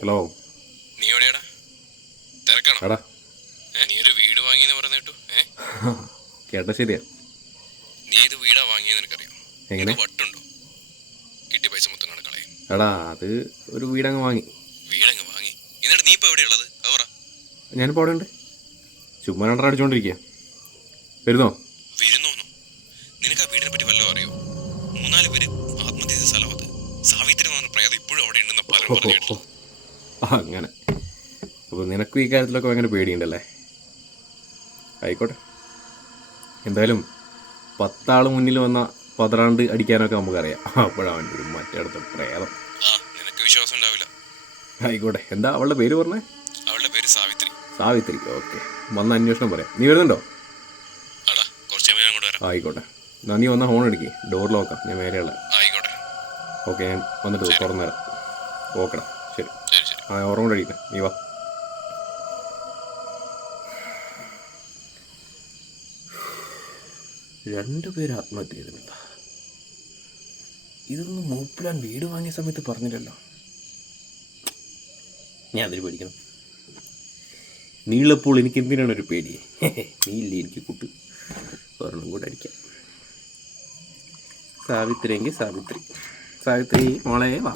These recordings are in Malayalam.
ഹലോ നീ എവിടെയാടാ? തിരക്കാണോ? എടാ. നീ ഒരു വീട് വാങ്ങിയെന്ന് പറയുന്ന കേട്ടു. ഏ? കേട്ട ശരിയാ. നീ ഇത് വീടാ വാങ്ങിയെന്ന് എനിക്കറിയാം. എങ്ങനെ? വട്ടുണ്ടോ? കിട്ടിയ പൈസ മൊത്തം കണ്ട് കളയും എടാ അത് ഒരു വീടങ്ങ് വാങ്ങി. വീടങ്ങ് വാങ്ങി. എന്നിട്ട് നീ ഇപ്പോൾ എവിടെയുള്ളത്? അത് പറ. ഞാനിപ്പോൾ അവിടെ ഉണ്ട്. ചുമ്മാ രണ്ടര അടിച്ചോണ്ടിരിക്കുക വരുന്നോ? വിരുന്നോന്നു നിനക്ക് ആ വീടിനെ പറ്റി വല്ലതും അറിയോ? മൂന്നാൽ പേര് ആത്മഹത്യ ചെയ്ത സ്ഥലം അത്. സാവിത്രി എന്ന് പറഞ്ഞ പ്രേതം ഇപ്പോഴും അവിടെ ഉണ്ടെന്ന് പലരും പറഞ്ഞു കേട്ടു അങ്ങനെ. അപ്പോൾ നിനക്കും ഈ കാര്യത്തിലൊക്കെ ഭയങ്കര പേടിയുണ്ടല്ലേ? ആയിക്കോട്ടെ. എന്തായാലും പത്താൾ മുന്നിൽ വന്ന പതറാണ്ട് അടിക്കാനൊക്കെ നമുക്കറിയാം. അപ്പോഴാണ് ഒരു മറ്റേടത്ത് പ്രേതം. നിനക്ക് വിശ്വാസം ഉണ്ടാവില്ല. ആയിക്കോട്ടെ. എന്താ അവളുടെ പേര് പറഞ്ഞേ? അവളുടെ പേര് സാവിത്രി. സാവിത്രി. ഓക്കെ. വന്ന അന്വേഷണം പറയാം. നീ വരുന്നുണ്ടോ? ആയിക്കോട്ടെ. എന്നാ നീ വന്ന ഹോൺ അടിക്ക്. ഡോർ നോക്കാം ഞാൻ മേലെയുള്ള. ആയിക്കോട്ടെ. ഓക്കെ ഞാൻ വന്നിട്ട് തുറന്നു തരാം. ഓക്കെടാ. ശരി. ആ ഓർമ്മ കൂടെ അടിക്കട്ടെ നീ വാ. രണ്ടുപേരും ആത്മഹത്യ ചെയ്തിട്ടുണ്ട്? ഇതൊന്നും മൂപ്പിലാൻ വീട് വാങ്ങിയ സമയത്ത് പറഞ്ഞില്ലല്ലോ. ഞാൻ അതിന് പേടിക്കണം. നീളപ്പോൾ എനിക്ക് എന്തിനാണ് ഒരു പേടി? നീ ഇല്ലേ എനിക്ക് കൂട്ട്. ഒരെണ്ണം കൂടെ അടിക്കാം. സാവിത്രി എങ്കിൽ സാവിത്രി. സാവിത്രി മോളെ വാ.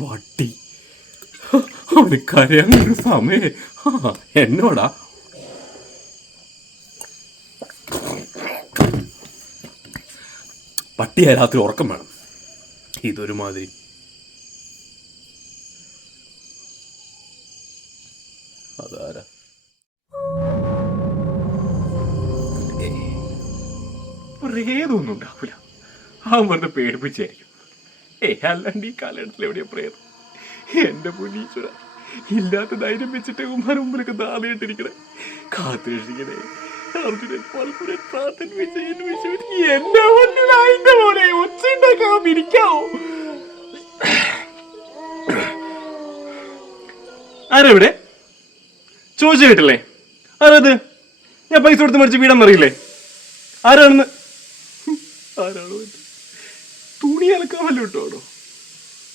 പട്ടി. അവന് കരയാനൊരു സമയേ. എന്നോടാ? പട്ടിയായ രാത്രി ഉറക്കം വേണം. ഇതൊരു മാതിരി അതാരാ പ്രേതൊന്നും ഉണ്ടാവില്ല അവൻ വെറുതെ പേടിപ്പിച്ചായിരിക്കും. അല്ലാണ്ട് ഈ കാലഘട്ടത്തിൽ എവിടെയാ പ്രേയർ എന്റെ പൊന്നീശ്വര ഇല്ലാത്ത ധൈര്യം വെച്ചിട്ട് ഉമ്മാർ മുമ്പിലൊക്കെ ദാതയായിട്ടിരിക്കണേ കാത്തുരക്ഷിക്കണേ. അർജുനൻ പ്രാർത്ഥന ആരെവിടെ? ചോദിച്ചു കേട്ടില്ലേ? ആരത്? ഞാൻ പൈസ കൊടുത്ത് മറിച്ച് അറിയില്ലേ ആരാണെന്ന്? ആരാണോ? തുണി അലക്കാൻ വല്ല ഇട്ടോടോ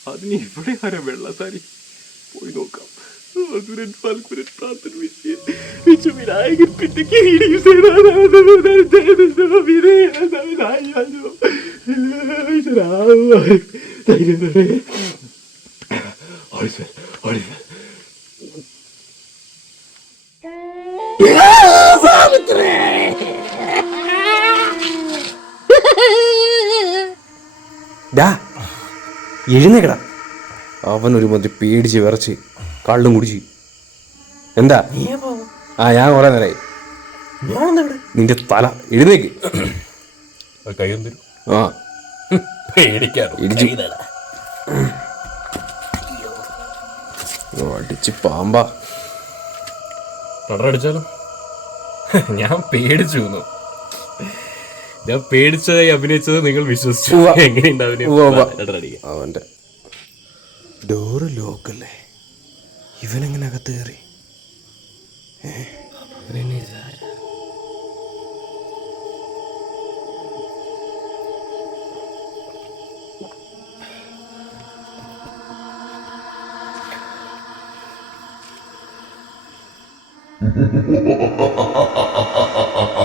അതിന് ഇവിടെ ആരാ വെള്ളസാരി. പോയി നോക്കാം. അസുരൻ ഫൽഗുരൻ പ്രാർത്ഥന വിജയൻ വിശു വിനായകൻ ഡാ എഴുന്നേക്കടാ. അവൻ ഒരു മതി പേടിച്ച് വിറച്ച് കള്ളും കുടിച്ച്. എന്താ? ആ ഞാൻ കുറെ നേരമായി നിന്റെ തല എഴുന്നേക്ക്. ആ. അടിച്ച് പാമ്പാ. ഞാൻ പേടിച്ചു ഞാൻ പേടിച്ചതായി അഭിനയിച്ചത് നിങ്ങൾ വിശ്വസിച്ചു. എങ്ങനെയുണ്ട്. അഭിനയം? അവന്റെ ഡോറ് ലോക്കല്ലേ ഇവനെങ്ങനെ അകത്ത് കയറി?